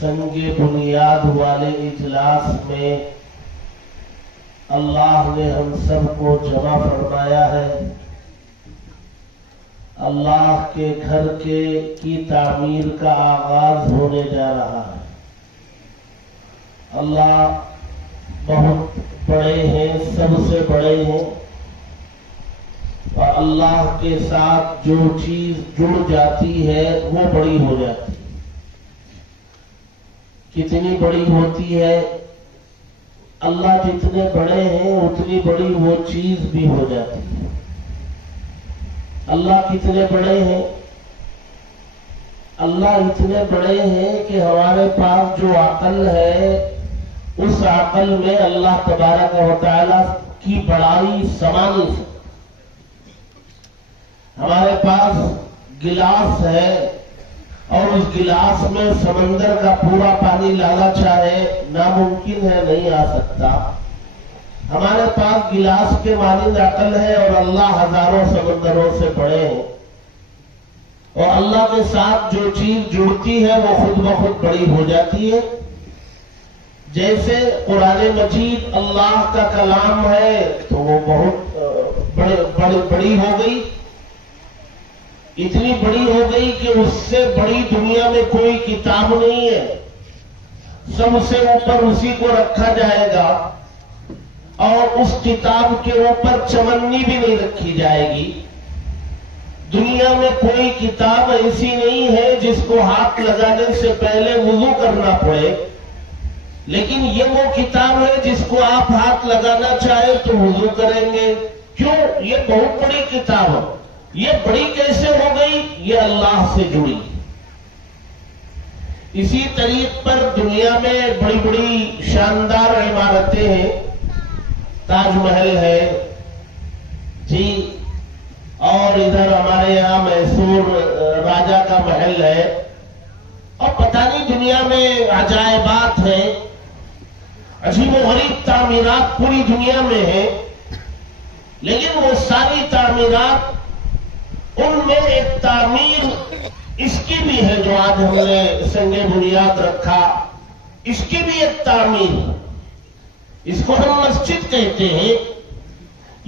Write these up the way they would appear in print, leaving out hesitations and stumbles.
سنگ بنیاد والے اجلاس میں اللہ نے ہم سب کو جمع فرمایا ہے۔ اللہ کے گھر کی تعمیر کا آغاز ہونے جا رہا ہے۔ اللہ بہت بڑے ہیں، سب سے بڑے ہیں، اور اللہ کے ساتھ جو چیز جڑ جاتی ہے وہ بڑی ہو جاتی ہے۔ کتنی بڑی ہوتی ہے؟ اللہ جتنے بڑے ہیں اتنی بڑی وہ چیز بھی ہو جاتی ہے۔ اللہ کتنے بڑے ہیں؟ اللہ اتنے بڑے ہیں کہ ہمارے پاس جو عقل ہے اس عقل میں اللہ تبارک و تعالی کی بڑائی سمانی ہے۔ ہمارے پاس گلاس ہے اور اس گلاس میں سمندر کا پورا پانی لانا چاہے ناممکن ہے، نہیں آ سکتا۔ ہمارے پاس گلاس کے مانند عقل ہے اور اللہ ہزاروں سمندروں سے بڑے ہیں، اور اللہ کے ساتھ جو چیز جڑتی ہے وہ خود بخود بڑی ہو جاتی ہے۔ جیسے قرآن مجید اللہ کا کلام ہے تو وہ بہت بڑی ہو گئی، اتنی بڑی ہو گئی کہ اس سے بڑی دنیا میں کوئی کتاب نہیں ہے۔ سب سے اوپر اسی کو رکھا جائے گا، اور اس کتاب کے اوپر چمنی بھی نہیں رکھی جائے گی۔ دنیا میں کوئی کتاب ایسی نہیں ہے جس کو ہاتھ لگانے سے پہلے وضو کرنا پڑے، لیکن یہ وہ کتاب ہے جس کو آپ ہاتھ لگانا چاہیں تو وضو کریں گے۔ کیوں؟ یہ بہت بڑی کتاب ہے۔ یہ بڑی کیسے ہو گئی؟ یہ اللہ سے جڑی۔ اسی طریق پر دنیا میں بڑی بڑی شاندار عمارتیں ہیں، تاج محل ہے جی، اور ادھر ہمارے یہاں میسور راجا کا محل ہے، اور پتہ نہیں دنیا میں عجائبات ہیں، عجیب و غریب تعمیرات پوری دنیا میں ہیں، لیکن وہ ساری تعمیرات، ان میں ایک تعمیر اس کی بھی ہے جو آج ہم نے سنگ بنیاد رکھا، اس کی بھی ایک تعمیر، اس کو ہم مسجد کہتے ہیں۔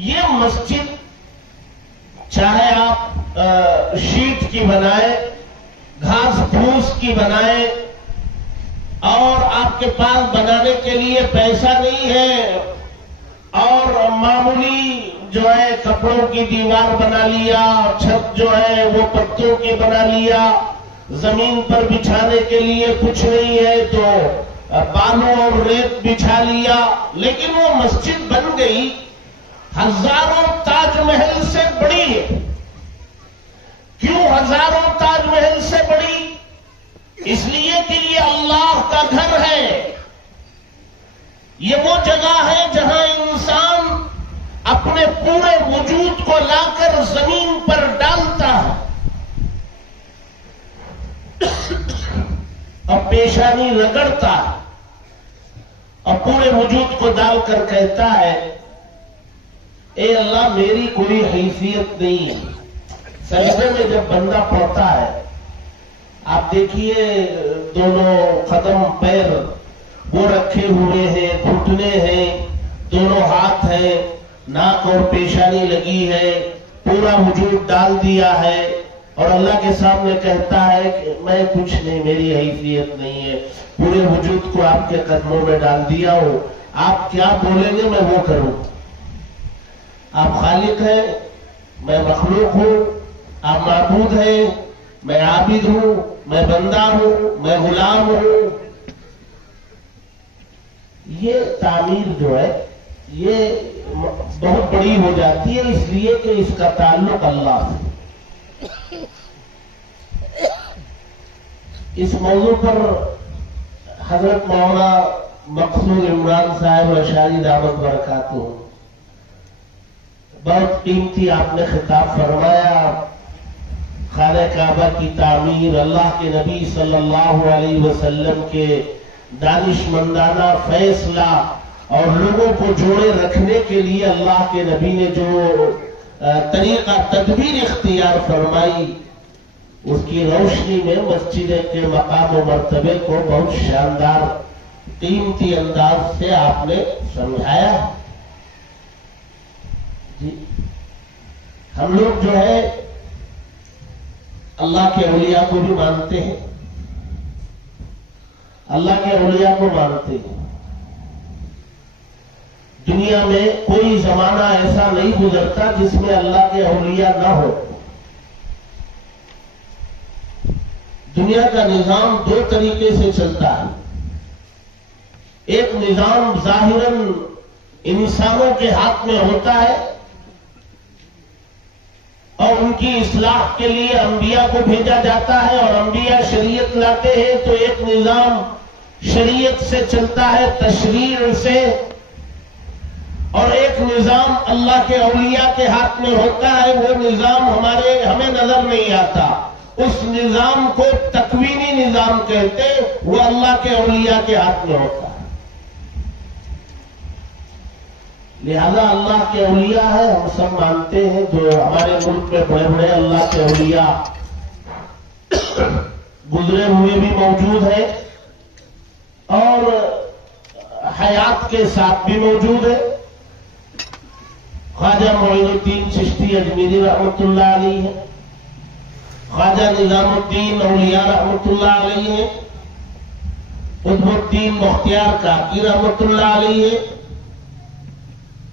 یہ مسجد چاہے آپ شیٹ کی بنائیں، گھاس پھوس کی بنائیں، اور آپ کے پاس بنانے کے لیے پیسہ نہیں ہے، اور معمولی جو ہے کپڑوں کی دیوار بنا لیا، چھت جو ہے وہ پتوں کی بنا لیا، زمین پر بچھانے کے لیے کچھ نہیں ہے تو بالوں اور ریت بچھا لیا، لیکن وہ مسجد بن گئی، ہزاروں تاج محل سے بڑی ہے۔ کیوں ہزاروں تاج محل سے بڑی؟ اس لیے کہ یہ اللہ کا گھر ہے۔ یہ وہ جگہ ہے جہاں انسان اپنے پورے وجود کو لا کر زمین پر ڈالتا ہے اور پیشانی رگڑتا ہے، اور پورے وجود کو ڈال کر کہتا ہے اے اللہ میری کوئی حیثیت نہیں ہے۔ سجدے میں جب بندہ پڑتا ہے، آپ دیکھیے دونوں قدم پیر وہ رکھے ہوئے ہیں، گھٹنے ہیں، دونوں ہاتھ ہیں، ناک اور پیشانی لگی ہے، پورا وجود ڈال دیا ہے، اور اللہ کے سامنے کہتا ہے کہ میں کچھ نہیں، میری حیثیت نہیں ہے، پورے وجود کو آپ کے قدموں میں ڈال دیا ہوں، آپ کیا بولیں گے میں وہ کروں۔ آپ خالق ہیں، میں مخلوق ہوں، آپ معبود ہیں، میں عابد ہوں، میں بندہ ہوں، میں غلام ہوں۔ یہ تعمیر جو ہے یہ بہت بڑی ہو جاتی ہے، اس لیے کہ اس کا تعلق اللہ سے۔ اس موضوع پر حضرت مولانا مقصود عمران صاحب اشعری دعوت برکاتہ بہت قیمتی آپ نے خطاب فرمایا۔ خانہ کعبہ کی تعمیر، اللہ کے نبی صلی اللہ علیہ وسلم کے دانشمندانہ فیصلہ اور لوگوں کو جوڑے رکھنے کے لیے اللہ کے نبی نے جو طریقہ تدبیر اختیار فرمائی، اس کی روشنی میں مسجد کے مقام و مرتبے کو بہت شاندار قیمتی انداز سے آپ نے سمجھایا جی۔ ہم لوگ جو ہے اللہ کے اولیاء کو بھی مانتے ہیں، اللہ کے اولیاء کو مانتے ہیں۔ دنیا میں کوئی زمانہ ایسا نہیں گزرتا جس میں اللہ کے اولیاء نہ ہو۔ دنیا کا نظام دو طریقے سے چلتا ہے، ایک نظام ظاہراً انسانوں کے ہاتھ میں ہوتا ہے اور ان کی اصلاح کے لیے انبیاء کو بھیجا جاتا ہے اور انبیاء شریعت لاتے ہیں، تو ایک نظام شریعت سے چلتا ہے، تشریع سے، اور ایک نظام اللہ کے اولیاء کے ہاتھ میں ہوتا ہے۔ وہ نظام ہمیں نظر نہیں آتا، اس نظام کو تکوینی نظام کہتے، وہ اللہ کے اولیاء کے ہاتھ میں ہوتا ہے۔ لہذا اللہ کے اولیاء ہے، ہم سب مانتے ہیں، جو ہمارے ملک میں بڑے بڑے اللہ کے اولیاء گزرے ہوئے بھی موجود ہیں اور حیات کے ساتھ بھی موجود ہے۔ خواجہ معین الدین چشتی اجمیری رحمۃ اللہ علیہ ہے، خواجہ نظام الدین اولیاء رحمۃ اللہ علیہ ہے، قطب الدین مختیار کاکی رحمۃ اللہ علیہ ہے۔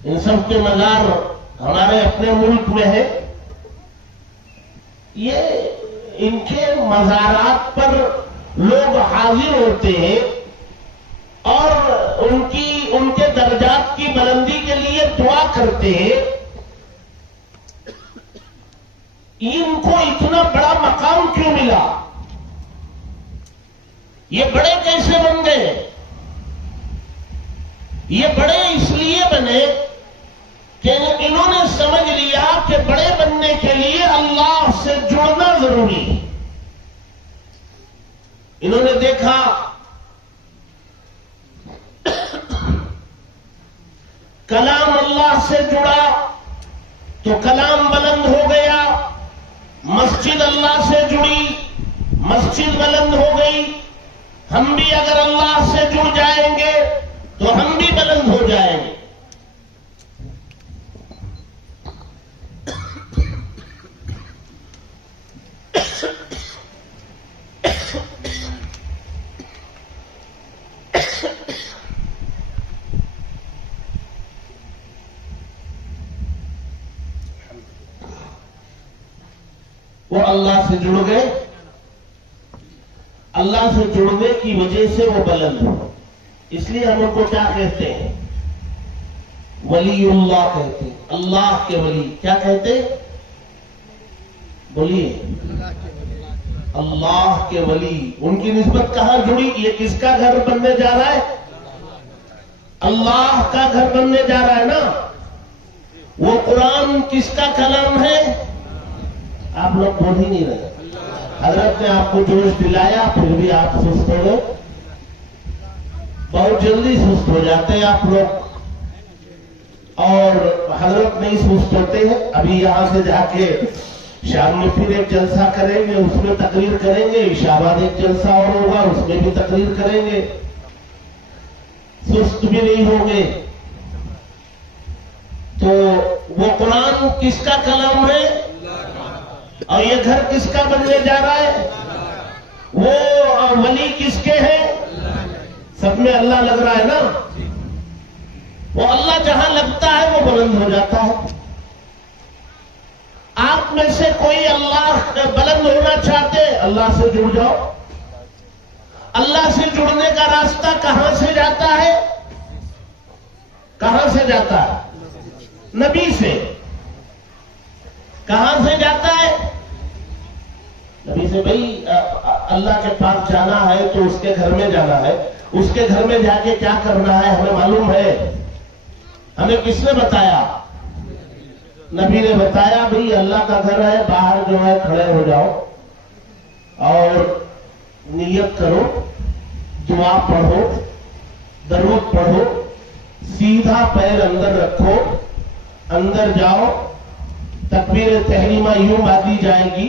ان سب کے مزار ہمارے اپنے ملک میں ہے۔ یہ ان کے مزارات پر لوگ حاضر ہوتے ہیں اور ان کے درجات کی بلندی کے لیے دعا کرتے ہیں۔ ان کو اتنا بڑا مقام کیوں ملا؟ یہ بڑے کیسے بن گئے؟ یہ بڑے اس لیے بنے کہ انہوں نے سمجھ لیا کہ بڑے بننے کے لیے اللہ سے جڑنا ضروری ہے۔ انہوں نے دیکھا کلام اللہ سے جڑا تو کلام بلند ہو گیا، مسجد اللہ سے جڑی، مسجد بلند ہو گئی۔ ہم بھی اگر اللہ سے جڑ جائیں گے تو ہم بھی بلند ہو جائیں گے۔ وہ اللہ سے جڑ گئے، اللہ سے جڑنے کی وجہ سے وہ بلند ہو۔ اس لیے ہم ان کو کیا کہتے ہیں؟ ولی اللہ کہتے ہیں، اللہ کے ولی۔ کیا کہتے ہیں؟ بولیے، اللہ کے ولی۔ ان کی نسبت کہاں جڑی؟ یہ کس کا گھر بننے جا رہا ہے؟ اللہ کا گھر بننے جا رہا ہے نا۔ وہ قرآن کس کا کلام ہے؟ آپ لوگ بول ہی نہیں رہے۔ حضرت نے آپ کو جوش دلایا، پھر بھی آپ سست ہو گئے۔ بہت جلدی سست ہو جاتے ہیں آپ لوگ، اور حضرت نہیں سست ہوتے ہیں۔ ابھی یہاں سے جا کے شام میں پھر ایک جلسہ کریں گے، اس میں تقریر کریں گے، عشاء بعد ایک جلسہ اور ہوگا، اس میں بھی تقریر کریں گے، سست بھی نہیں ہوں گے۔ تو وہ قرآن کس کا کلام ہے اور یہ گھر کس کا بننے جا رہا ہے؟ وہ ولی کس کے ہیں؟ سب میں اللہ لگ رہا ہے نا۔ وہ اللہ جہاں لگتا ہے وہ بلند ہو جاتا ہے۔ آپ میں سے کوئی اللہ بلند ہونا چاہتے، اللہ سے جڑ جاؤ۔ اللہ سے جڑنے کا راستہ کہاں سے جاتا ہے؟ کہاں سے جاتا ہے؟ نبی سے۔ کہاں سے جاتا ہے؟ نبی سے۔ بھئی اللہ کے پاس جانا ہے تو اس کے گھر میں جانا ہے، اس کے گھر میں جا کے کیا کرنا ہے ہمیں معلوم ہے۔ ہمیں کس نے بتایا؟ نبی نے بتایا۔ بھئی اللہ کا گھر ہے، باہر جو ہے کھڑے ہو جاؤ اور نیت کرو، دعا پڑھو، درود پڑھو، سیدھا پیر اندر رکھو، اندر جاؤ، تکبیر تحریمہ یوں باندھی جائے گی،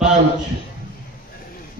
5।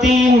3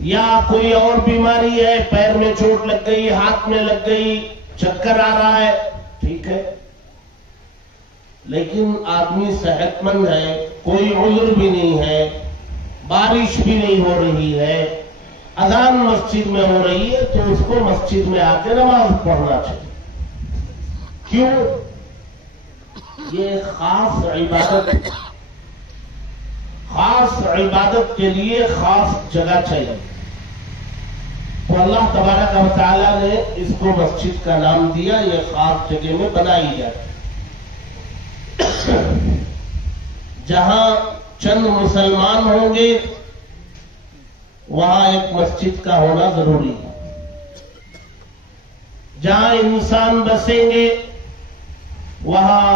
یا کوئی اور بیماری ہے، پیر میں چوٹ لگ گئی، ہاتھ میں لگ گئی، چکر آ رہا ہے، ٹھیک ہے، لیکن آدمی صحت مند ہے، کوئی عذر بھی نہیں ہے، بارش بھی نہیں ہو رہی ہے، اذان مسجد میں ہو رہی ہے، تو اس کو مسجد میں آ کے نماز پڑھنا چاہیے۔ کیوں؟ یہ خاص عبادت کے لیے خاص جگہ چاہیے، تو اللہ تبارک و تعالیٰ نے اس کو مسجد کا نام دیا، یہ خاص جگہ میں بنائی جاتی، جہاں چند مسلمان ہوں گے وہاں ایک مسجد کا ہونا ضروری ہے، جہاں انسان بسیں گے وہاں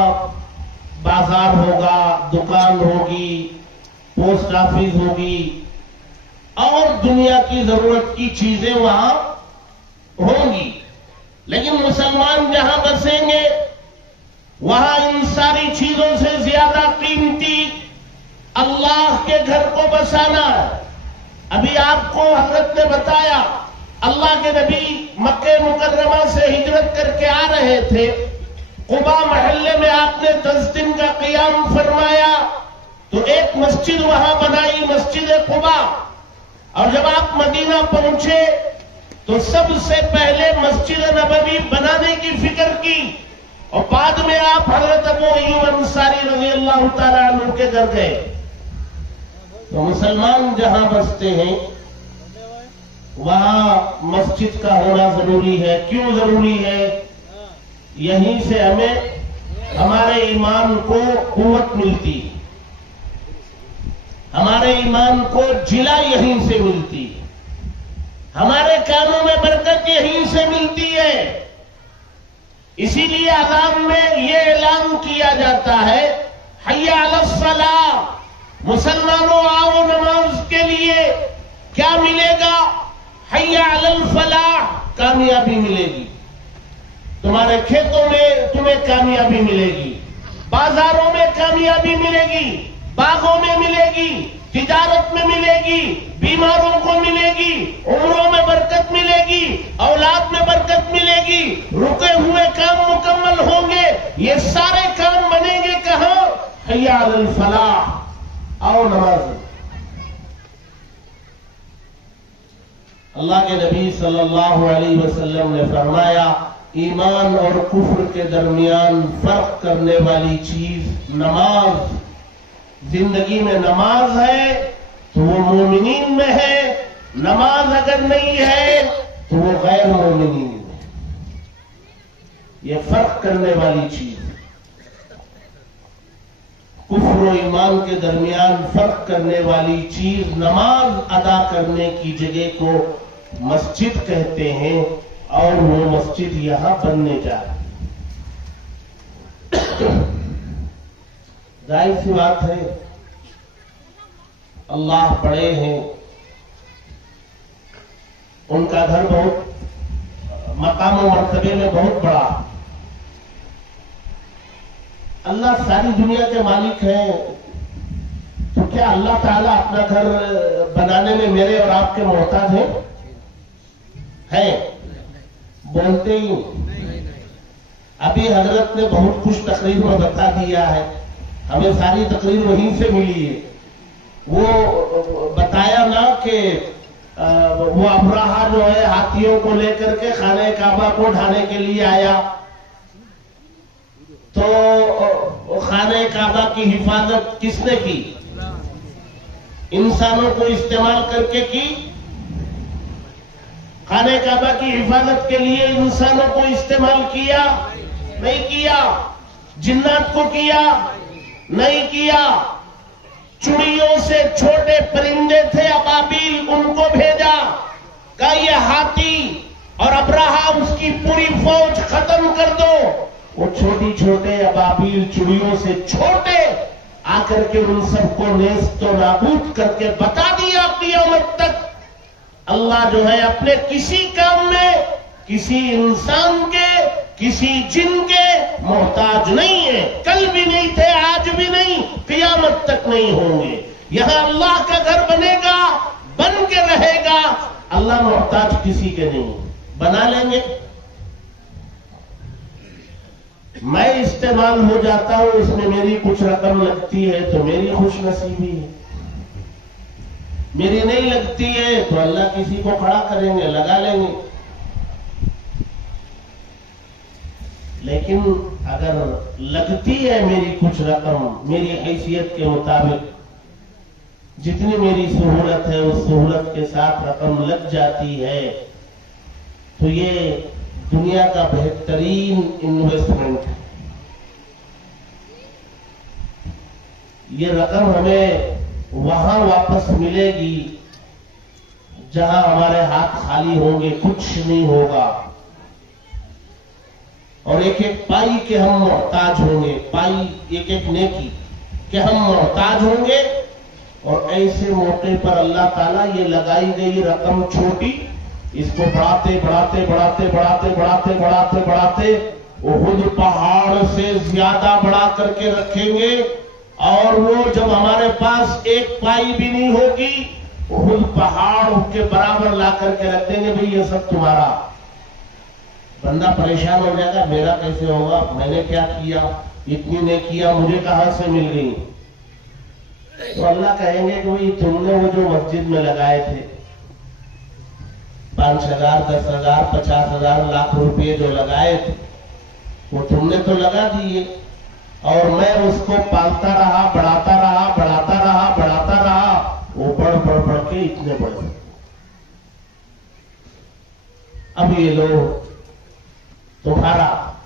بازار ہوگا، دکان ہوگی، پوسٹ آفس ہوگی، اور دنیا کی ضرورت کی چیزیں وہاں ہوں گی، لیکن مسلمان جہاں بسیں گے وہاں ان ساری چیزوں سے زیادہ قیمتی اللہ کے گھر کو بسانا ہے۔ ابھی آپ کو حضرت نے بتایا، اللہ کے نبی مکہ مکرمہ سے ہجرت کر کے آ رہے تھے، قبا محلے میں آپ نے 10 دن کا قیام فرمایا، تو ایک مسجد وہاں بنائی، مسجد قبا، اور جب آپ مدینہ پہنچے تو سب سے پہلے مسجد نبوی بنانے کی فکر کی، اور بعد میں آپ حضرت ابو ایوب انصاری رضی اللہ تعالیٰ عنہ کے گھر گئے۔ تو مسلمان جہاں بستے ہیں وہاں مسجد کا ہونا ضروری ہے۔ کیوں ضروری ہے؟ یہیں سے ہمیں ہمارے ایمان کو قوت ملتی، ہمارے ایمان کو جلا یہیں سے ملتی، ہمارے کاموں میں برکت یہیں سے ملتی ہے۔ اسی لیے اذان میں یہ اعلان کیا جاتا ہے، حی علی الصلاۃ، مسلمانوں آؤ نماز کے لیے۔ کیا ملے گا؟ حی علی الفلاح، کامیابی ملے گی، تمہارے کھیتوں میں تمہیں کامیابی ملے گی، بازاروں میں کامیابی ملے گی، باغوں میں ملے گی، تجارت میں ملے گی، بیماروں کو ملے گی، عمروں میں برکت ملے گی، اولاد میں برکت ملے گی، رکے ہوئے کام مکمل ہوں گے۔ یہ سارے کام بنیں گے کہاں؟ حی علی الفلاح، آؤ نماز۔ اللہ کے نبی صلی اللہ علیہ وسلم نے فرمایا، ایمان اور کفر کے درمیان فرق کرنے والی چیز نماز۔ زندگی میں نماز ہے تو وہ مومنین میں ہے، نماز اگر نہیں ہے تو وہ غیر مومنین میں۔ یہ فرق کرنے والی چیز، کفر و ایمان کے درمیان فرق کرنے والی چیز نماز ادا کرنے کی جگہ کو مسجد کہتے ہیں، اور وہ مسجد یہاں بننے جا رہی ہے۔ ظاہر سی بات ہے، اللہ بڑے ہیں، ان کا گھر بہت مقام و مرتبے میں بہت بڑا، اللہ ساری دنیا کے مالک ہیں، تو کیا اللہ تعالیٰ اپنا گھر بنانے میں میرے اور آپ کے محتاج ہیں؟ بولتے ہی ابھی حضرت نے بہت کچھ تقریر میں بتا دیا ہے، ہمیں ساری تقریر وہیں سے ملی ہے۔ وہ بتایا نا کہ وہ ابراہا جو ہے ہاتھیوں کو لے کر کے خانہ کعبہ کو ڈھانے کے لیے آیا، تو خانہ کعبہ کی حفاظت کس نے کی؟ انسانوں کو استعمال کر کے کی؟ خانہ کعبہ کی حفاظت کے لیے انسانوں کو استعمال کیا؟ نہیں کیا۔ جنات کو کیا؟ نہیں کیا۔ چڑیوں سے چھوٹے پرندے تھے ابابیل، ان کو بھیجا، کہا یہ ہاتھی اور ابراہا اس کی پوری فوج ختم کر دو۔ وہ چھوٹی چھوٹے ابابیل چڑیوں سے چھوٹے آ کر کے ان سب کو نیست و نابود کر کے بتا دیا قیامت تک اللہ جو ہے اپنے کسی کام میں کسی انسان کے کسی جن کے محتاج نہیں ہے، کل بھی نہیں تھے، آج بھی نہیں، قیامت تک نہیں ہوں گے۔ یہاں اللہ کا گھر بنے گا، بن کے رہے گا، اللہ محتاج کسی کے نہیں، بنا لیں گے۔ میں استعمال ہو جاتا ہوں، اس میں میری کچھ رقم لگتی ہے تو میری خوش نصیبی ہے، میری نہیں لگتی ہے تو اللہ کسی کو کھڑا کریں گے، لگا لیں گے۔ لیکن اگر لگتی ہے میری کچھ رقم میری حیثیت کے مطابق، جتنی میری سہولت ہے اس سہولت کے ساتھ رقم لگ جاتی ہے، تو یہ دنیا کا بہترین انویسٹمنٹ ہے۔ یہ رقم ہمیں وہاں واپس ملے گی جہاں ہمارے ہاتھ خالی ہوں گے، کچھ نہیں ہوگا، اور ایک ایک پائی کے ہم محتاج ہوں گے، پائی ایک ایک نیکی کہ ہم محتاج ہوں گے۔ اور ایسے موقع پر اللہ تعالیٰ یہ لگائی گئی رقم چھوٹی، اس کو بڑھاتے بڑھاتے بڑھاتے بڑھاتے بڑھاتے بڑھاتے بڑھاتے احد پہاڑ سے زیادہ بڑھا کر کے رکھیں گے، اور وہ جب ہمارے پاس ایک پائی بھی نہیں ہوگی، احد پہاڑ کے برابر لا کر کے رکھ دیں گے، بھئی یہ سب تمہارا۔ بندہ پریشان ہو جائے گا، میرا کیسے ہوگا، میں نے کیا کیا، اتنی نے کیا، مجھے کہاں سے مل گئی؟ تو اللہ کہیں گے کہ بھئی تم نے وہ جو مسجد میں لگائے تھے 5,000 10,000 50,000 لاکھ روپئے جو لگائے تھے، وہ تم نے تو لگا دیے، اور میں اس کو پالتا رہا، بڑھاتا رہا بڑھاتا رہا بڑھاتا رہا، وہ بڑھ بڑھ کے اتنے بڑے۔ اب یہ لوگ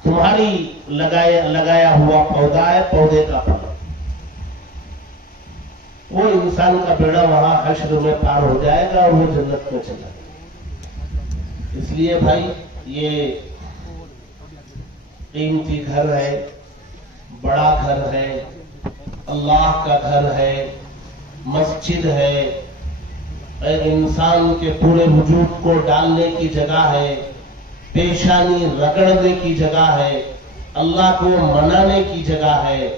تمہاری لگایا ہوا پودا ہے، پودے کا پھل، وہ انسان کا بیڑا وہاں حشر میں پار ہو جائے گا اور وہ جنت میں چلا جائے گا۔ اس لیے بھائی یہ قیمتی گھر ہے، بڑا گھر ہے، اللہ کا گھر ہے، مسجد ہے، انسان کے پورے وجود کو ڈالنے کی جگہ ہے، پیشانی رگڑنے کی جگہ ہے، اللہ کو منانے کی جگہ ہے۔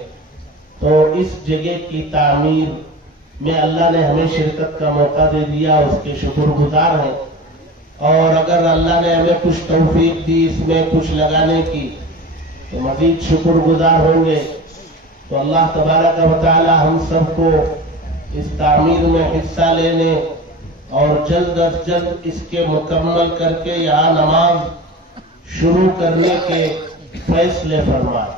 تو اس جگہ کی تعمیر میں اللہ نے ہمیں شرکت کا موقع دے دیا، اس کے شکر گزار ہیں، اور اگر اللہ نے ہمیں کچھ توفیق دی اس میں کچھ لگانے کی تو مزید شکر گزار ہوں گے۔ تو اللہ تبارک و تعالی ہم سب کو اس تعمیر میں حصہ لینے اور جلد از جلد اس کے مکمل کر کے یہاں نماز شروع کرنے کے فیصلے فرمائے۔